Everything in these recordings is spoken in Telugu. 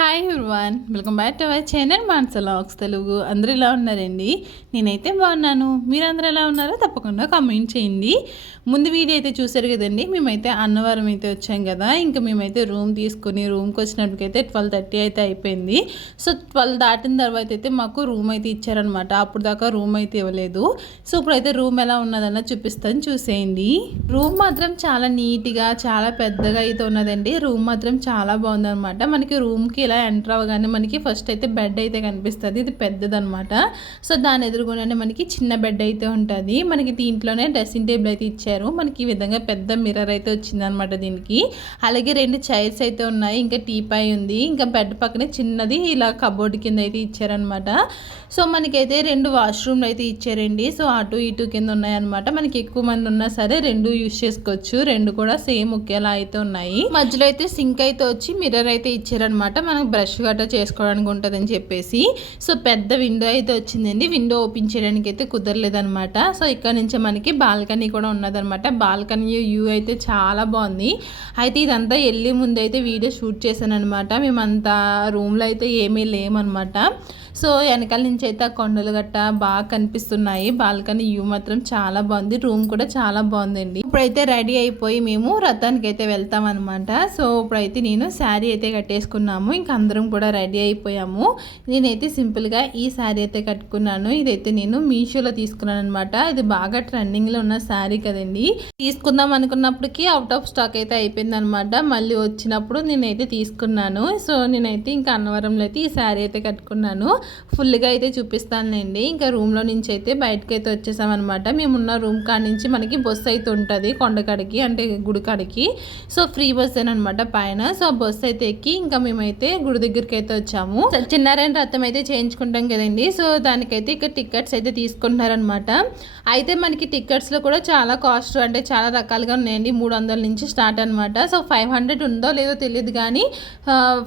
Hi one welcome back to our channel మాన్సలాక్స్ Telugu అందరూ ఇలా ఉన్నారండి? నేనైతే బాగున్నాను. మీరందరూ ఎలా ఉన్నారో తప్పకుండా కామెంట్ చేయండి. ముందు వీడియో అయితే చూసారు కదండి? మేమైతే అన్నవరం అయితే వచ్చాం కదా. ఇంకా మేమైతే రూమ్ తీసుకుని రూమ్కి వచ్చినప్పటికైతే ట్వెల్వ్ థర్టీ అయితే అయిపోయింది. సో ట్వెల్వ్ దాటిన తర్వాత అయితే మాకు రూమ్ అయితే ఇచ్చారనమాట అప్పుడు దాకా రూమ్ అయితే ఇవ్వలేదు. సో ఇప్పుడైతే రూమ్ ఎలా ఉన్నదన్నా చూపిస్తాను. చూసేయండి. రూమ్ మాత్రం చాలా నీట్గా చాలా పెద్దగా అయితే ఉన్నదండి. రూమ్ మాత్రం చాలా బాగుందన్నమాట. మనకి రూమ్కి ఇలా ఎంటర్ అవ్వగానే మనకి ఫస్ట్ అయితే బెడ్ అయితే కనిపిస్తుంది. ఇది పెద్దదన్నమాట. సో దాని ఎదురుగానే మనకి చిన్న బెడ్ అయితే ఉంటుంది. మనకి దీంట్లోనే డ్రెస్సింగ్ టేబుల్ అయితే ఇచ్చారు. మనకి ఈ విధంగా పెద్ద మిర్రర్ అయితే వచ్చిందనమాట దీనికి. అలాగే రెండు చైర్స్ అయితే ఉన్నాయి. ఇంకా టీపాయ్ ఉంది. ఇంకా బెడ్ పక్కనే చిన్నది ఇలా కబోర్డ్ కింద అయితే ఇచ్చారనమాట సో మనకైతే రెండు వాష్రూమ్లు అయితే ఇచ్చారండి. సో అటు ఇటు కింద ఉన్నాయన్నమాట. మనకి ఎక్కువ మంది ఉన్నా సరే రెండు యూస్ చేసుకోవచ్చు. రెండు కూడా సేమ్ ఒకేలా అయితే ఉన్నాయి. మధ్యలో అయితే సింక్ అయితే వచ్చి మిర్రర్ అయితే ఇచ్చారనమాట మనకు బ్రష్ గట్రా చేసుకోవడానికి ఉంటుందని చెప్పేసి సో పెద్ద విండో అయితే వచ్చిందండి. విండో ఓపెన్ చేయడానికి అయితే కుదరలేదనమాట సో ఇక్కడ నుంచి మనకి బాల్కనీ కూడా ఉన్నదనమాట బాల్కనీ వ్యూ అయితే చాలా బాగుంది. అయితే ఇదంతా వెళ్ళి ముందు అయితే వీడియో షూట్ చేశాను అనమాట మేమంతా రూమ్లో అయితే ఏమీ లేమనమాట సో వెనకాల నుంచి అయితే ఆ కొండలు గట్ట బాగా కనిపిస్తున్నాయి. బాల్కనీ వ్యూ మాత్రం చాలా బాగుంది. రూమ్ కూడా చాలా బాగుందండి. ఇప్పుడైతే రెడీ అయిపోయి మేము రథానికి అయితే వెళ్తాం అనమాట సో ఇప్పుడైతే నేను శారీ అయితే కట్టేసుకున్నాము. ఇంక అందరం కూడా రెడీ అయిపోయాము. నేనైతే సింపుల్గా ఈ శారీ అయితే కట్టుకున్నాను. ఇదైతే నేను మీషోలో తీసుకున్నాను అనమాట ఇది బాగా ట్రెండింగ్లో ఉన్న శారీ కదండి. తీసుకుందాం అనుకున్నప్పటికీ అవుట్ ఆఫ్ స్టాక్ అయితే అయిపోయింది అనమాట మళ్ళీ వచ్చినప్పుడు నేనైతే తీసుకున్నాను. సో నేనైతే ఇంకా అన్నవరంలో అయితే ఈ శారీ అయితే కట్టుకున్నాను. ఫుల్గా అయితే చూపిస్తానులేండి. ఇంకా రూమ్లో నుంచి అయితే బయటకు అయితే వచ్చేసామన్నమాట. మేమున్న రూమ్ కాడ నుంచి మనకి బస్సు అయితే ఉంటుంది కొండకాడికి అంటే గుడికాడికి. సో ఫ్రీ బస్ అనమాట పైన. సో బస్సు అయితే ఎక్కి ఇంకా మేమైతే గుడి దగ్గరికి అయితే వచ్చాము చిన్నారాయణ రథం అయితే చేయించుకుంటాం కదండి. సో దానికైతే ఇక్కడ టికెట్స్ అయితే తీసుకుంటున్నారనమాట అయితే మనకి టికెట్స్లో కూడా చాలా కాస్ట్ అంటే చాలా రకాలుగా ఉన్నాయండి. మూడు వందల నుంచి స్టార్ట్ అనమాట సో ఫైవ్ హండ్రెడ్ ఉందో లేదో తెలియదు కానీ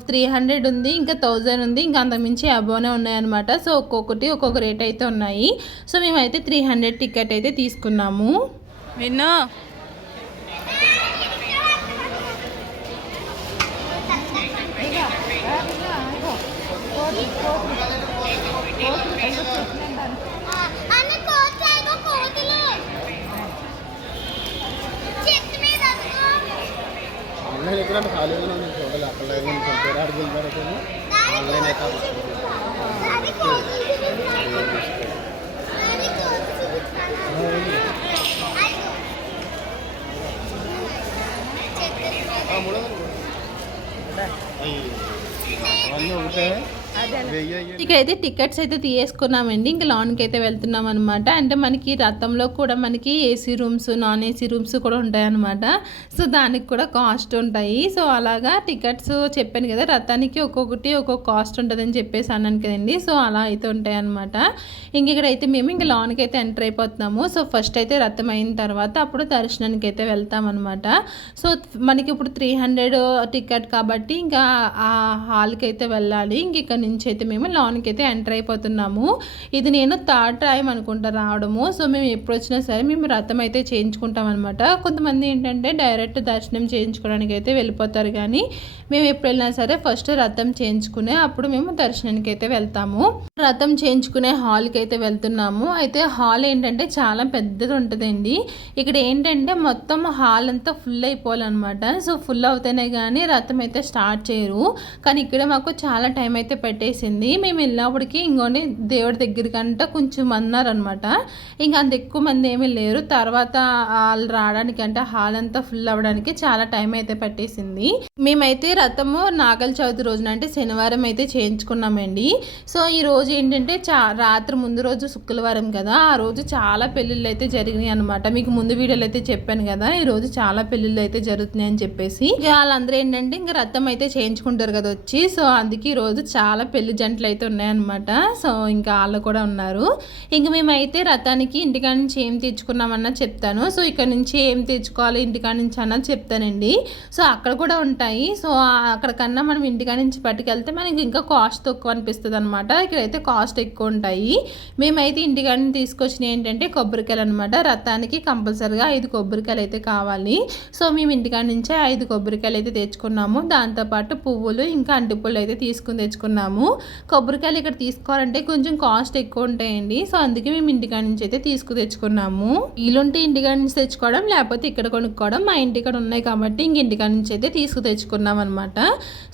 త్రీ హండ్రెడ్ ఉంది ఇంకా థౌజండ్ ఉంది ఇంకా అంతకుమించి అబోనే ఉన్నాయి. ఉన్నాయన్నమాట. సో ఒక్కొక్కటి ఒక్కొక్క రేట్ అయితే ఉన్నాయి. సో మేమైతే త్రీ హండ్రెడ్ టికెట్ అయితే తీసుకున్నాము. విన్నో. ఆన్లైన్ ఎక్కడ ఖాళీగా ఉంది? చూడాలి. అక్కడ అడుగుతారు ఆన్లైన్ అయితే అది కోతులు చూపిస్తాను. అది కోతులు చూపిస్తాను. అయ్యో. చెట్టు మీద. అవన్నీ ఉంటే వెయ్యి అయ్యి ఇక్కడైతే టికెట్స్ అయితే తీయేసుకున్నామండి. ఇంకా లాన్కి అయితే వెళ్తున్నాం అనమాట అంటే మనకి రథంలో కూడా మనకి AC rooms non AC rooms కూడా ఉంటాయన్నమాట. సో దానికి కూడా కాస్ట్ ఉంటాయి. సో అలాగా టికెట్స్ చెప్పాను కదా రథానికి ఒక్కొక్కటి ఒక్కొక్క కాస్ట్ ఉంటుందని చెప్పేసి అన్నాను కదండి. సో అలా అయితే ఉంటాయి అనమాట ఇంక ఇక్కడైతే మేము ఇంకా లాన్కి అయితే ఎంటర్ అయిపోతున్నాము. సో ఫస్ట్ అయితే రథం అయిన తర్వాత అప్పుడు దర్శనానికి అయితే వెళ్తామన్నమాట. సో మనకి ఇప్పుడు త్రీ హండ్రెడ్ టికెట్ కాబట్టి ఇంకా ఆ హాల్కి అయితే వెళ్ళాలి. ఇంక ఇక్కడ నుంచి అయితే మేము లోన్కి అయితే ఎంటర్ అయిపోతున్నాము. ఇది నేను థర్డ్ టైం అనుకుంటా రావడము. సో మేము ఎప్పుడు వచ్చినా సరే మేము రథం అయితే చేయించుకుంటాం అనమాట కొంతమంది ఏంటంటే డైరెక్ట్ దర్శనం చేయించుకోవడానికి అయితే వెళ్ళిపోతారు కానీ మేము ఎప్పుడు వెళ్ళినా సరే ఫస్ట్ రథం చేయించుకునే అప్పుడు మేము దర్శనానికి అయితే వెళ్తాము. రథం చేయించుకునే హాల్కి అయితే వెళ్తున్నాము. అయితే హాల్ ఏంటంటే చాలా పెద్దది ఉంటుందండి. ఇక్కడ ఏంటంటే మొత్తం హాల్ అంతా ఫుల్ అయిపోవాలన్నమాట. సో ఫుల్ అవుతేనే కానీ రథం అయితే స్టార్ట్ చేయరు. కానీ ఇక్కడ మాకు చాలా టైం అయితే పెట్టేసింది. మేము వెళ్ళినప్పటికి ఇంకోటి దేవుడి దగ్గరికంట కొంచెం అన్నారనమాట ఇంకా అంత ఎక్కువ మంది ఏమీ లేరు. తర్వాత వాళ్ళు రావడానికి అంటే హాల్ అంతా ఫుల్ అవ్వడానికి చాలా టైం అయితే పట్టేసింది. మేమైతే రథము నాగల చవితి రోజున అంటే శనివారం అయితే చేయించుకున్నామండి. సో ఈ రోజు ఏంటంటే చా రాత్రి ముందు రోజు శుక్రవారం కదా. ఆ రోజు చాలా పెళ్ళిళ్ళు అయితే జరిగినాయి అనమాట మీకు ముందు వీడియోలు అయితే చెప్పాను కదా. ఈ రోజు చాలా పెళ్ళిళ్ళు అయితే జరుగుతున్నాయి అని చెప్పేసి. వాళ్ళందరూ ఏంటంటే ఇంకా రథం అయితే చేయించుకుంటారు కదా వచ్చి. సో అందుకే ఈ రోజు చాలా చాలా పెళ్ళి జంటలు అయితే ఉన్నాయన్నమాట. సో ఇంకా వాళ్ళు కూడా ఉన్నారు. ఇంక మేమైతే రథానికి ఇంటికాడ నుంచి ఏం తెచ్చుకున్నామన్నా చెప్తాను. సో ఇక్కడ నుంచి ఏం తెచ్చుకోవాలి ఇంటికాడ నుంచి అన్న చెప్తానండి. సో అక్కడ కూడా ఉంటాయి. సో అక్కడికన్నా మనం ఇంటికాడ నుంచి పట్టుకెళ్తే మనకి ఇంకా కాస్ట్ తక్కువ అనిపిస్తుంది అనమాట ఇక్కడైతే కాస్ట్ ఎక్కువ ఉంటాయి. మేమైతే ఇంటికాడ నుంచి తీసుకొచ్చినవి ఏంటంటే కొబ్బరికాయలు అనమాట రథానికి కంపల్సరిగా ఐదు కొబ్బరికాయలు అయితే కావాలి. సో మేము ఇంటికాడ నుంచే ఐదు కొబ్బరికాయలు అయితే తెచ్చుకున్నాము. దాంతోపాటు పువ్వులు ఇంకా అంటిపుల్లు అయితే తీసుకుని తెచ్చుకున్నాము. కొబ్బరికాయలు ఇక్కడ తీసుకోవాలంటే కొంచెం కాస్ట్ ఎక్కువ ఉంటాయండి. సో అందుకే మేము ఇంటికాడ నుంచి అయితే తీసుకు తెచ్చుకున్నాము. వీలుంటే ఇంటికాడ నుంచి తెచ్చుకోవడం లేకపోతే ఇక్కడ కొనుక్కోవడం మా ఇంటి ఇక్కడ ఉన్నాయి కాబట్టి ఇంక ఇంటికాడ నుంచి అయితే తీసుకు తెచ్చుకున్నాం అనమాట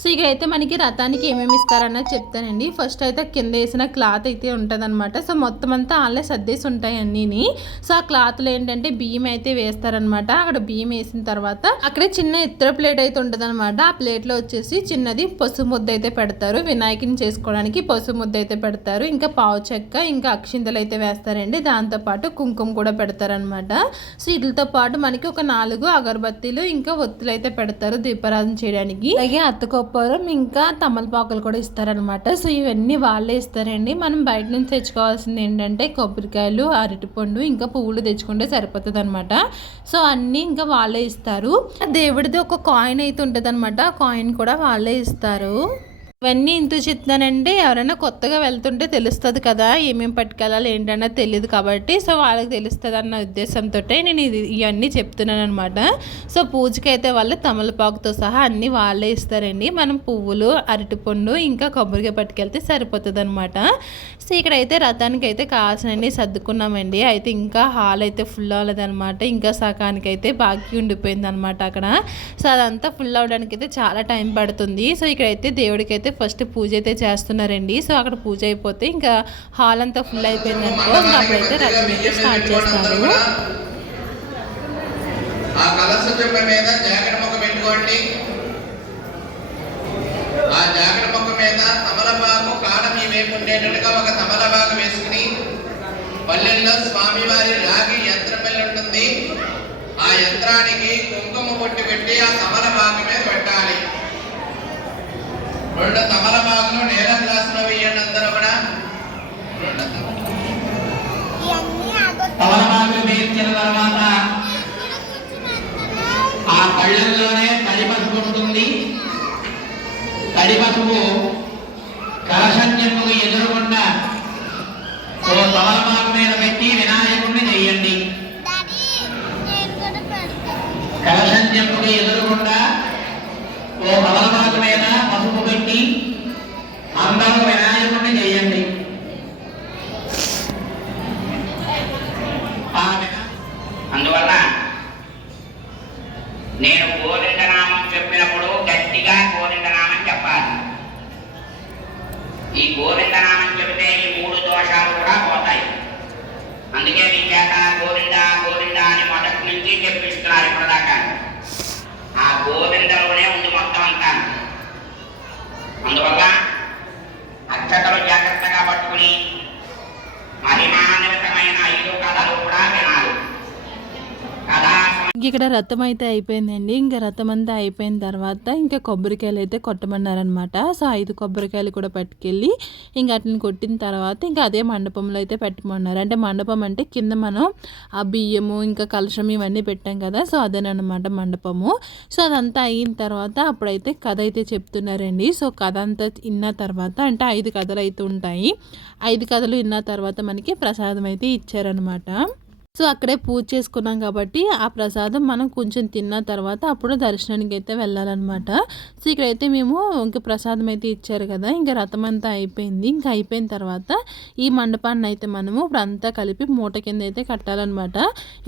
సో ఇక అయితే మనకి రథానికి ఏమేమి ఇస్తారన్నది చెప్తానండి. ఫస్ట్ అయితే కింద వేసిన క్లాత్ అయితే ఉంటుందన్నమాట. సో మొత్తం అంతా వాళ్ళే సర్దేసి ఉంటాయి అన్నీని. సో ఆ క్లాత్లో ఏంటంటే బియ్యం అయితే వేస్తారనమాట అక్కడ బియ్యం వేసిన తర్వాత అక్కడే చిన్న ఇతర ప్లేట్ అయితే ఉంటుందన్నమాట. ఆ ప్లేట్లో వచ్చేసి చిన్నది పసుపు ముద్ద అయితే పెడతారు. వినాయకుని చేసుకోవడానికి పసుపు ముద్ద అయితే పెడతారు. ఇంకా పావు చెక్క ఇంకా అక్షింతలు అయితే వేస్తారండి. దాంతోపాటు కుంకుమ కూడా పెడతారనమాట సో వీటితో పాటు మనకి ఒక నాలుగు అగరబత్తీలు ఇంకా ఒత్తులు అయితే పెడతారు దీపారాధన చేయడానికి. అలాగే అత్తకొప్పరం ఇంకా తమలపాకులు కూడా ఇస్తారనమాట సో ఇవన్నీ వాళ్ళే ఇస్తారండి. మనం బయట నుంచి తెచ్చుకోవాల్సింది ఏంటంటే కొబ్బరికాయలు అరటిపండు ఇంకా పువ్వులు తెచ్చుకుంటే సరిపోతుంది అనమాట సో అన్నీ ఇంకా వాళ్ళే ఇస్తారు. దేవుడిది ఒక కాయిన్ అయితే ఉంటుంది అనమాట కాయిన్ కూడా వాళ్ళే ఇస్తారు. ఇవన్నీ ఇంత చెప్తానంటే ఎవరైనా కొత్తగా వెళ్తుంటే తెలుస్తుంది కదా ఏమేమి పట్టుకెళ్ళాలి ఏంటన్నా తెలియదు కాబట్టి. సో వాళ్ళకి తెలుస్తుంది అన్న ఉద్దేశంతో నేను ఇది ఇవన్నీ చెప్తున్నాను అనమాట సో పూజకైతే వాళ్ళు తమలపాకుతో సహా అన్నీ వాళ్ళే ఇస్తారండి. మనం పువ్వులు అరటిపండు ఇంకా కొబ్బరికాయ పట్టుకెళ్తే సరిపోతుంది అనమాట సో ఇక్కడైతే రథానికి అయితే కావాల్సినవి సర్దుకున్నామండి. అయితే ఇంకా హాల్ అయితే ఫుల్ అవ్వలేదన్నమాట. ఇంకా సకానికి అయితే బాకీ ఉండిపోయింది అనమాట అక్కడ. సో అదంతా ఫుల్ అవడానికి అయితే చాలా టైం పడుతుంది. సో ఇక్కడైతే దేవుడికి అయితే ఫస్ట్ పూజ అయితే చేస్తున్నారండి. సో అక్కడ పూజ అయిపోతే ఇంకా హాల్ అంతా ఫుల్ అయిపోయింది అనుకో ఇంకా అప్పుడైతే రథం అయితే స్టార్ట్ చేస్తారు. ఆ కలస చుక్క మీద జాకెట్ మొక్క పెట్టుకోండి. ఆ జాకెట్ మొక్క మీద తమలపాకు కాడ మీ వైపు ఉండేటట్టుగా ఒక తమలపాకు వేసుకుని పల్లెల్లో స్వామివారి రాగి యంత్రపల్లి ఉంటుంది. ఆ యంత్రానికి కుంకుమ పొట్టి పెట్టి ఆ తమలపాకు మీద పెట్టాలి. రెండు తమలపాకులు నేల ఇక్కడ రథం అయితే అయిపోయిందండి. ఇంకా రథం అంతా అయిపోయిన తర్వాత ఇంకా కొబ్బరికాయలు అయితే కొట్టమన్నారనమాట సో ఐదు కొబ్బరికాయలు కూడా పట్టుకెళ్ళి ఇంకా అట్లని కొట్టిన తర్వాత ఇంకా అదే మండపంలో అయితే పెట్టమన్నారు. అంటే మండపం అంటే కింద మనం ఆ బియ్యము ఇంకా కలశం ఇవన్నీ పెట్టాం కదా. సో అదేనమాట మండపము. సో అదంతా అయిన తర్వాత అప్పుడైతే కథ అయితే చెప్తున్నారండి. సో కథ అంతా విన్న తర్వాత అంటే ఐదు కథలు అయితే ఉంటాయి. ఐదు కథలు విన్న తర్వాత మనకి ప్రసాదం అయితే ఇచ్చారనమాట సో అక్కడే పూజ చేసుకున్నాం కాబట్టి ఆ ప్రసాదం మనం కొంచెం తిన్న తర్వాత అప్పుడు దర్శనానికి అయితే వెళ్ళాలన్నమాట. సో ఇక్కడైతే మేము ఇంకా ప్రసాదం అయితే ఇచ్చారు కదా ఇంకా రథం అంతా అయిపోయింది. ఇంకా అయిపోయిన తర్వాత ఈ మండపాన్ని అయితే మనము ఇప్పుడు అంతా కలిపి మూట కింద అయితే కట్టాలన్నమాట.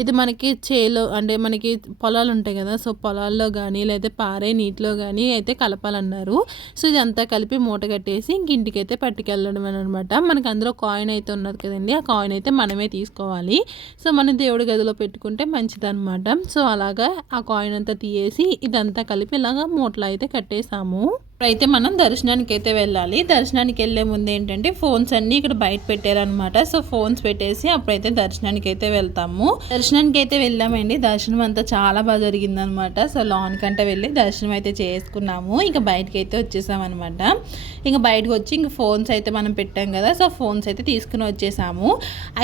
ఇది మనకి చేలో అంటే మనకి పొలాలు ఉంటాయి కదా సో పొలాల్లో కానీ లేదా పారే నీటిలో కానీ అయితే కలపాలన్నారు. సో ఇదంతా కలిపి మూట కట్టేసి ఇంక ఇంటికైతే పట్టుకెళ్ళడం అనమాట మనకి అందులో కాయిన్ అయితే ఉన్నది కదండి ఆ కాయిన్ అయితే మనమే తీసుకోవాలి. సో మన దేవుడి గదిలో పెట్టుకుంటే మంచిదన్నమాట. సో అలాగా ఆ కాయిన్ అంతా తీయేసి ఇదంతా కలిపి ఇలాగా మూటలో అయితే కట్టేసాము. ఇప్పుడైతే మనం దర్శనానికి అయితే వెళ్ళాలి. దర్శనానికి వెళ్ళే ముందు ఏంటంటే ఫోన్స్ అన్నీ ఇక్కడ బయట పెట్టారనమాట సో ఫోన్స్ పెట్టేసి అప్పుడైతే దర్శనానికి అయితే వెళ్తాము. దర్శనానికి అయితే వెళ్ళామండి. దర్శనం అంతా చాలా బాగా జరిగిందనమాట సో లాన్ కంటే వెళ్ళి దర్శనం అయితే చేసుకున్నాము. ఇంకా బయటకి అయితే వచ్చేసామన్నమాట. ఇంకా బయటకు వచ్చి ఇంకా ఫోన్స్ అయితే మనం పెట్టాం కదా సో ఫోన్స్ అయితే తీసుకుని వచ్చేసాము.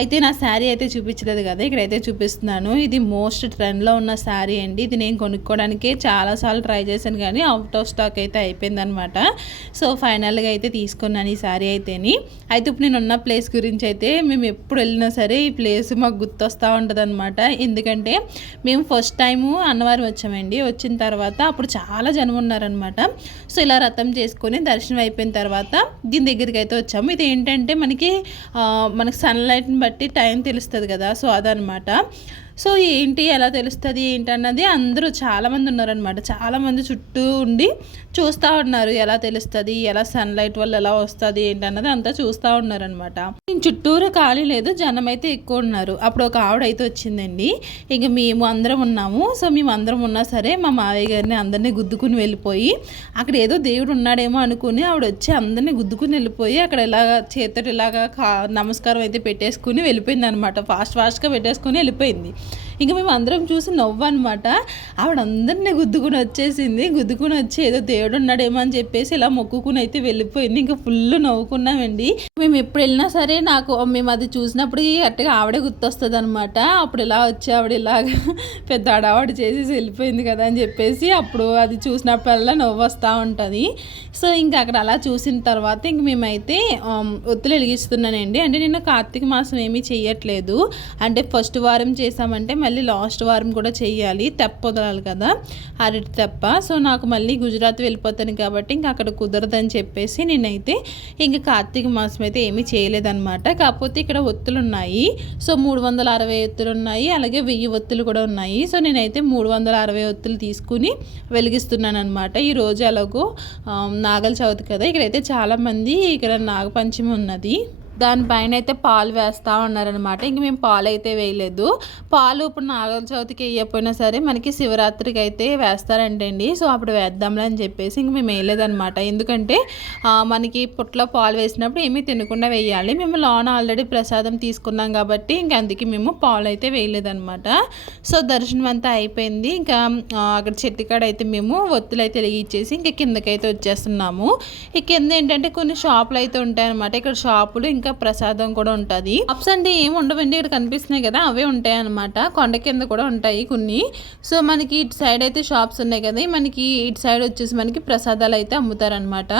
అయితే నా శారీ అయితే చూపించలేదు కదా ఇక్కడైతే చూపిస్తున్నాను. ఇది మోస్ట్ ట్రెండ్లో ఉన్న శారీ అండి. ఇది నేను కొనుక్కోవడానికి చాలాసార్లు ట్రై చేశాను కానీ అవుట్ ఆఫ్ స్టాక్ అయితే అనమాట సో ఫైనల్గా అయితే తీసుకున్నాను ఈ సారీ అయితేని. అయితే ఇప్పుడు నేను ఉన్న ప్లేస్ గురించి అయితే మేము ఎప్పుడు వెళ్ళినా సరే ఈ ప్లేస్ మాకు గుర్తొస్తూ ఉంటుంది అనమాట ఎందుకంటే మేము ఫస్ట్ టైము అన్నవారం వచ్చామండి. వచ్చిన తర్వాత అప్పుడు చాలా జనం ఉన్నారనమాట సో ఇలా రథం చేసుకొని దర్శనం అయిపోయిన తర్వాత దీని దగ్గరికి అయితే వచ్చాము. ఇది ఏంటంటే మనకి మనకి సన్లైట్ని బట్టి టైం తెలుస్తుంది కదా. సో అదనమాట సో ఏంటి ఎలా తెలుస్తుంది ఏంటి అన్నది అందరూ చాలామంది ఉన్నారనమాట చాలామంది చుట్టూ ఉండి చూస్తూ ఉన్నారు ఎలా తెలుస్తుంది ఎలా సన్లైట్ వల్ల ఎలా వస్తుంది ఏంటి అన్నది అంతా చూస్తూ ఉన్నారనమాట చుట్టూరు ఖాళీ లేదు జనం అయితే ఎక్కువ ఉన్నారు. అప్పుడు ఒక ఆవిడ అయితే వచ్చిందండి. ఇక మేము అందరం ఉన్నాము. సో మేము అందరం ఉన్నా సరే మా మావయ్య గారిని అందరినీ గుద్దుకుని వెళ్ళిపోయి అక్కడ ఏదో దేవుడు ఉన్నాడేమో అనుకుని ఆవిడ వచ్చి అందరినీ గుద్దుకుని వెళ్ళిపోయి అక్కడ ఇలాగ చేతులు ఇలాగా కా నమస్కారం అయితే పెట్టేసుకుని వెళ్ళిపోయింది అనమాట ఫాస్ట్ ఫాస్ట్గా పెట్టేసుకుని వెళ్ళిపోయింది. ఇంకా మేము అందరం చూసి నవ్వు అనమాట ఆవిడ అందరినీ గుద్దుకుని వచ్చేసింది. గుద్దుకుని వచ్చి ఏదో దేవుడు ఉన్నాడేమో అని చెప్పేసి ఇలా మొక్కుకుని అయితే వెళ్ళిపోయింది. ఇంకా ఫుల్ నవ్వుకున్నామండి. మేము ఎప్పుడు వెళ్ళినా సరే నాకు మేము అది చూసినప్పుడు కరెక్ట్గా ఆవిడే గుర్తొస్తుంది అనమాట అప్పుడు ఇలా వచ్చి ఆవిడ ఇలాగ పెద్ద అడావాడి చేసేసి వెళ్ళిపోయింది కదా అని చెప్పేసి అప్పుడు అది చూసినప్పుడల్లా నవ్వు వస్తూ ఉంటుంది. సో ఇంకా అక్కడ అలా చూసిన తర్వాత ఇంక మేమైతే ఒత్తులు వెలిగిస్తున్నానండి. అంటే నేను కార్తీక మాసం ఏమీ చేయట్లేదు అంటే ఫస్ట్ వారం చేసామంటే మళ్ళీ లాస్ట్ వారం కూడా చేయాలి తెప్ప వదలాలి కదా అరటి తెప్ప. సో నాకు మళ్ళీ గుజరాత్ వెళ్ళిపోతాను కాబట్టి ఇంకా అక్కడ కుదరదని చెప్పేసి నేనైతే ఇంకా కార్తీక మాసం అయితే ఏమీ చేయలేదన్నమాట. కాకపోతే ఇక్కడ ఒత్తులు ఉన్నాయి. సో మూడు వందల అరవై ఒత్తులు ఉన్నాయి. అలాగే వెయ్యి ఒత్తులు కూడా ఉన్నాయి. సో నేనైతే మూడు వందల అరవై ఒత్తులు తీసుకుని వెలిగిస్తున్నాను అనమాట ఈ రోజు ఎలాగో నాగల చవితి కదా. ఇక్కడైతే చాలామంది ఇక్కడ నాగపంచమి ఉన్నది. దానిపైన అయితే పాలు వేస్తూ ఉన్నారనమాట ఇంక మేము పాలు అయితే వేయలేదు. పాలు ఇప్పుడు నాగల చవితికి వేయకపోయినా సరే మనకి శివరాత్రికి అయితే వేస్తారంటండి. సో అప్పుడు వేద్దాంలే అని చెప్పేసి ఇంక మేము వేయలేదనమాట ఎందుకంటే మనకి పుట్లో పాలు వేసినప్పుడు ఏమీ తినకుండా వేయాలి. మేము లోన ఆల్రెడీ ప్రసాదం తీసుకున్నాం కాబట్టి ఇంక అందుకే మేము పాలు అయితే వేయలేదనమాట సో దర్శనం అంతా అయిపోయింది. ఇంకా అక్కడ చెట్టు కాడ అయితే మేము ఒత్తులు అయితే వెలిగించేసి ఇంకా కిందకైతే వచ్చేస్తున్నాము. ఈ కింద ఏంటంటే కొన్ని షాపులు అయితే ఉంటాయి అనమాట ఇక్కడ షాపులు ఇంకా ప్రసాదం కూడా ఉంటుంది. అప్స్ అంటే ఏమి ఉండవండి ఇక్కడ కనిపిస్తున్నాయి కదా అవే ఉంటాయి అనమాట కొండ కింద కూడా ఉంటాయి కొన్ని. సో మనకి ఇటు సైడ్ అయితే షాప్స్ ఉన్నాయి కదా మనకి ఇటు సైడ్ వచ్చేసి మనకి ప్రసాదాలు అయితే అమ్ముతారనమాట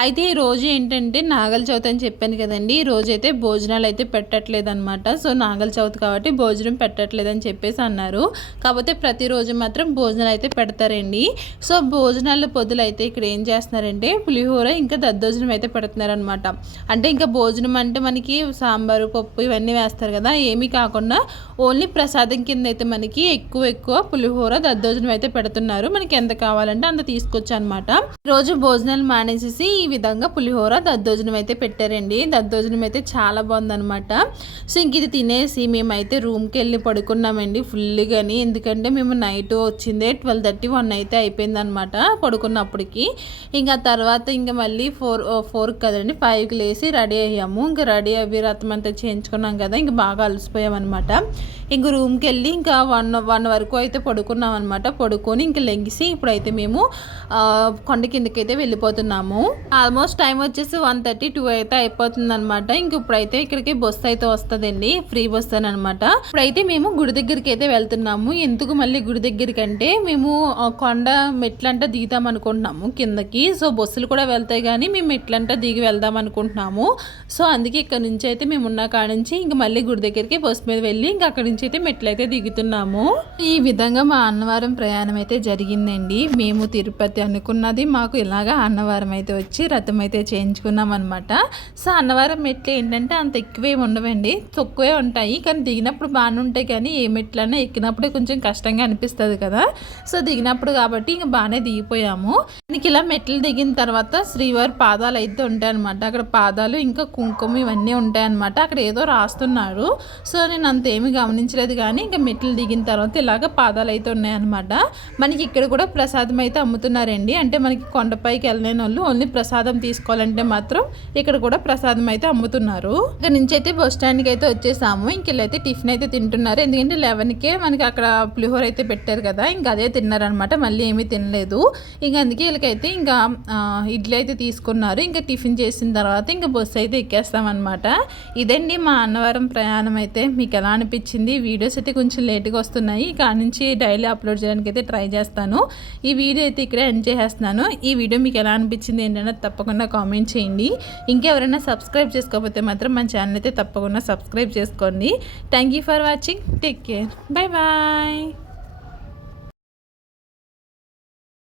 అయితే ఈ రోజు ఏంటంటే నాగల చవితి అని చెప్పాను కదండి ఈ రోజు అయితే భోజనాలు అయితే పెట్టట్లేదు అనమాట సో నాగల చవితి కాబట్టి భోజనం పెట్టట్లేదు అని చెప్పేసి అన్నారు. కాకపోతే ప్రతిరోజు మాత్రం భోజనాలు అయితే పెడతారండి. సో భోజనాల పొద్దులు అయితే ఇక్కడ ఏం చేస్తున్నారంటే పులిహోర ఇంకా దద్దోజనం అయితే పెడుతున్నారనమాట అంటే ఇంకా భోజనం అంటే మనకి సాంబారు పప్పు ఇవన్నీ వేస్తారు కదా. ఏమీ కాకుండా ఓన్లీ ప్రసాదం కింద అయితే మనకి ఎక్కువ ఎక్కువ పులిహోర దద్దోజనం అయితే పెడుతున్నారు. మనకి ఎంత కావాలంటే అంత తీసుకొచ్చు అనమాట రోజు భోజనాలు మానేసేసి ఈ విధంగా పులిహోర దద్దోజనం అయితే పెట్టారండి. దద్దోజనం అయితే చాలా బాగుందనమాట సో ఇంక ఇది తినేసి మేమైతే రూమ్కి వెళ్ళి పడుకున్నామండి ఫుల్గాని ఎందుకంటే మేము నైట్ వచ్చిందే ట్వెల్వ్ థర్టీ వన్ అయితే అయిపోయిందనమాట పడుకున్నప్పటికి. ఇంకా తర్వాత ఇంకా మళ్ళీ ఫోర్ ఫోర్ కదండి ఫైవ్కి లేసి రెడీ అయ్యాము. ఇంకా రెడీ అవి రథం అంతా చేయించుకున్నాం కదా ఇంకా బాగా అలసిపోయామన్నమాట. ఇంక రూమ్కి వెళ్ళి ఇంకా వన్ వన్ వరకు అయితే పడుకున్నాం అనమాట పడుకొని ఇంకా లెగిసి ఇప్పుడైతే మేము కొండ కిందకైతే వెళ్ళిపోతున్నాము. ఆల్మోస్ట్ టైం వచ్చేసి వన్ థర్టీ టూ అయితే అయిపోతుంది అనమాట ఇంక ఇప్పుడైతే ఇక్కడికి బస్సు అయితే వస్తుందండి ఫ్రీ బస్సు అని అనమాట ఇప్పుడైతే మేము గుడి దగ్గరికి అయితే వెళ్తున్నాము. ఎందుకు మళ్ళీ గుడి దగ్గరికి అంటే మేము ఆ, కొండ మెట్లంట దిగుతాం అనుకుంటున్నాము కిందకి. సో బస్సులు కూడా వెళ్తాయి కానీ మేము మెట్లంట దిగి వెళ్దాం అనుకుంటున్నాము. సో అందుకే ఇక్కడ నుంచి అయితే మేము ఉన్న కాడ నుంచి ఇంక మళ్ళీ గుడి దగ్గరికి బస్సు మీద వెళ్ళి ఇంక అక్కడి నుంచి అయితే మెట్లు అయితే దిగుతున్నాము. ఈ విధంగా మా అన్నవరం ప్రయాణం అయితే జరిగిందండి. మేము తిరుపతి అనుకున్నది మాకు ఇలాగా అన్నవరం అయితే వచ్చి రథం అయితే చేయించుకున్నాం అనమాట సో అన్నవరం మెట్లు ఏంటంటే అంత ఎక్కువే ఉండవండి. తక్కువే ఉంటాయి. కానీ దిగినప్పుడు బాగానే ఉంటాయి కానీ ఏ మెట్లన్నా ఎక్కినప్పుడే కొంచెం కష్టంగా అనిపిస్తుంది కదా. సో దిగినప్పుడు కాబట్టి ఇంక బాగానే దిగిపోయాము. మనకి ఇలా మెట్లు దిగిన తర్వాత శ్రీవారి పాదాలు అయితే ఉంటాయి అనమాట అక్కడ పాదాలు ఇంకా కుంకుమ హోమ్ ఇవన్నీ ఉంటాయన్నమాట. అక్కడ ఏదో రాస్తున్నారు. సో నేను అంత ఏమీ గమనించలేదు కానీ ఇంకా మెట్లు దిగిన తర్వాత ఇలాగ పాదాలు అయితే ఉన్నాయన్నమాట. మనకి ఇక్కడ కూడా ప్రసాదం అయితే అమ్ముతున్నారండి. అంటే మనకి కొండపైకి వెళ్ళలేని వాళ్ళు ఓన్లీ ప్రసాదం తీసుకోవాలంటే మాత్రం ఇక్కడ కూడా ప్రసాదం అయితే అమ్ముతున్నారు. ఇక్కడ నుంచి అయితే బస్ స్టాండ్కి అయితే వచ్చేసాము. ఇంక అయితే టిఫిన్ అయితే తింటున్నారు. ఎందుకంటే లెవెన్కే మనకి అక్కడ పులిహోర అయితే పెట్టారు కదా ఇంకా అదే తిన్నారనమాట మళ్ళీ ఏమీ తినలేదు. ఇంకా అందుకే వీళ్ళకైతే ఇంకా ఇడ్లీ అయితే తీసుకున్నారు. ఇంకా టిఫిన్ చేసిన తర్వాత ఇంకా బస్సు అయితే ఎక్కేస్తారు చేస్తామన్నమాట. ఇదండి మా అన్నవరం ప్రయాణం అయితే మీకు ఎలా అనిపించింది? వీడియోస్ అయితే కొంచెం లేట్గా వస్తున్నాయి. ఇక నుంచి డైలీ అప్లోడ్ చేయడానికి అయితే ట్రై చేస్తాను. ఈ వీడియో అయితే ఇక్కడే ఎండ్ చేసేస్తున్నాను. ఈ వీడియో మీకు ఎలా అనిపించింది ఏంటంటే తప్పకుండా కామెంట్ చేయండి. ఇంకెవరైనా సబ్స్క్రైబ్ చేసుకోకపోతే మాత్రం మన ఛానల్ అయితే తప్పకుండా సబ్స్క్రైబ్ చేసుకోండి. Thank you for watching. Take care. Bye bye.